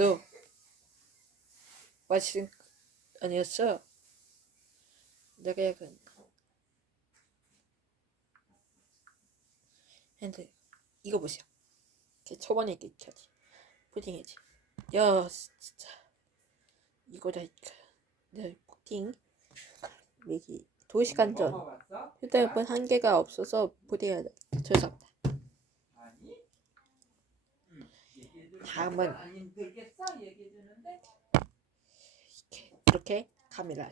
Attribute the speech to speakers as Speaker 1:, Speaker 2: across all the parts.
Speaker 1: 너 와싱 아니었어? 내가 약간 핸드 이거 보세요. 제 초반에 이렇게 켜지 푸딩이지. 야 진짜 이거다니까. 내 푸딩 여기 두 시간 전
Speaker 2: 먹어봤어?
Speaker 1: 휴대폰 한 개가 없어서 푸딩을 죄송합니다.
Speaker 2: 아니? 응. 얘기해주는
Speaker 1: 다음은
Speaker 2: 힘들겠어? 얘기해주는데?
Speaker 1: 이렇게 이렇게 카메라.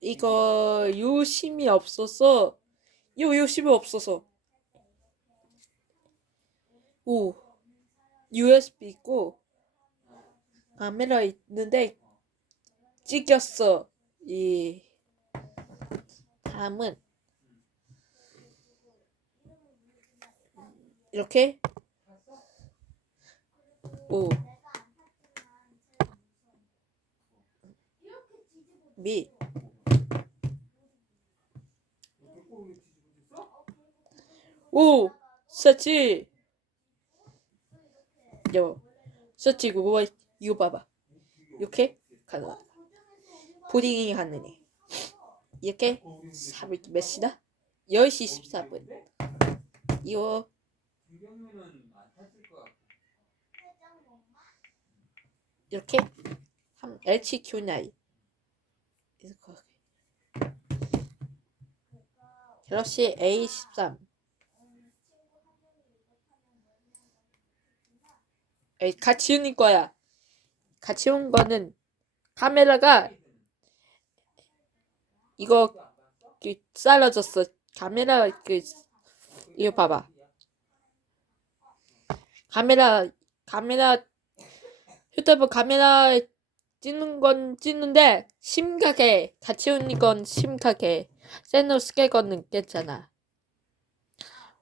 Speaker 1: 이거 요심이 없어서 이거 요심이 없어서 오 USB 있고 카메라 있는데 찍혔어 이 다음은 이렇게
Speaker 2: 뚜껑이 뒤집어졌어?
Speaker 1: 오, 서치. 요, 서치 이거 이거 봐봐. 이렇게 가능. 푸딩이 하느니 이렇게 3일 몇 시다? 10시 14분. 이거
Speaker 2: 김경민은 안 탔을 것 같고.
Speaker 1: 이렇게 한 LCQ9 이렇게 갤럭시 A13 에이, 같이 온 거야. 같이 온 거는 카메라가 이거 그 잘라졌어. 카메라 그 이거 봐봐. 카메라 카메라 휴대폰 카메라 찍는 건 찍는데 심각해. 같이 오는 건 심각해. 세노 스케 거는 괜찮아.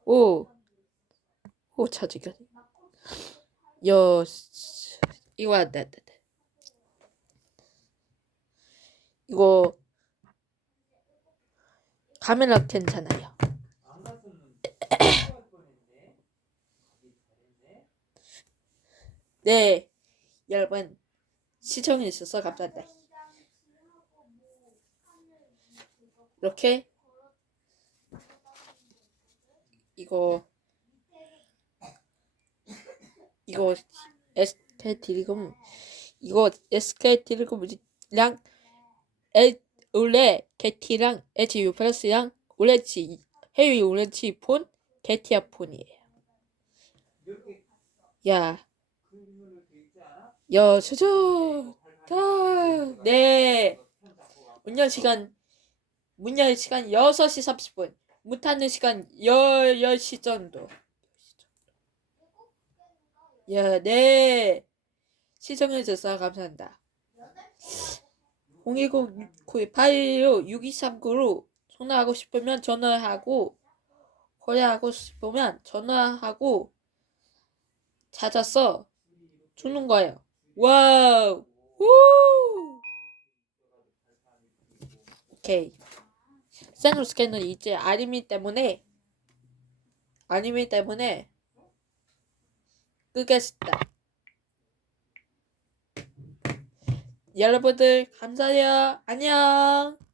Speaker 1: 오, 오 찾으겨. 여, 이거 안 돼, 안 돼. 이거 카메라 괜찮아요.
Speaker 2: 뻔했네.
Speaker 1: 여러분 시청해 주셔서 감사합니다. 이렇게 이거 이거 SK 드리금 이거 SK 드리금이랑 엘 원래 게티랑 LG U 플러스랑 오렌지 해외 오렌지 폰 게티아 폰이에요. 야, 다, 네. 문열 시간 문 열 시간 6시 30분. 문 닫는 시간 10, 10시 정도. 야, 네. 시청해주셔서 감사합니다. 010-9285-6239로 전화하고 싶으면 전화하고 거래하고 싶으면 전화하고 찾아서 주는 거예요 와우 우 오케이. 세노 스캐너 이제 아니미 때문에 아니미 때문에 끄겠습니다. 여러분들 감사해요. 안녕.